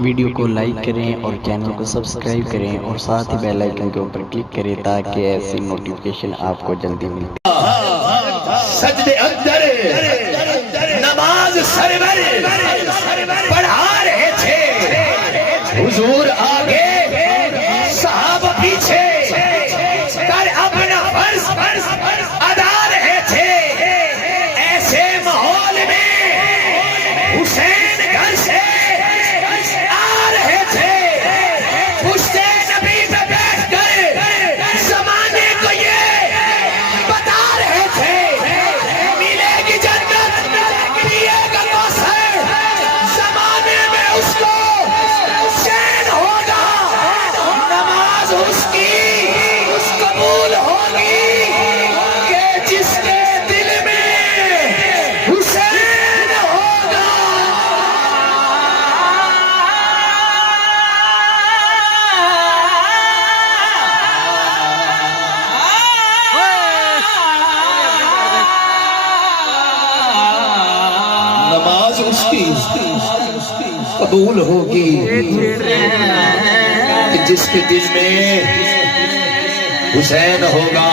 Video को like करें और चैनल को सब्सक्राइब करें और साथ ही बेल आइकन के ऊपर क्लिक करें ताकि ऐसी नोटिफिकेशन आपको जल्दी मिलती। सजदे अंदर नमाज सरवर पढ़ा रहे थे, हुजूर आगे साहब पीछे कर अपना फर्ज अदा रहे थे। ऐसे माहौल में हुसैन घर से आ रहे थे, पुश्ते नबी पे बैठ कर जमाने को ये बता रहे थे, मिलेगी जन्नत, पिएगा कौसर, जमाने में उसको चैन होगा, नमाज उसकी कबूल होगी कि जिसके दिल में हुसैन होगा। नमाज उसकी कबूल होगी कि जिसके दिल में हुसैन होगा।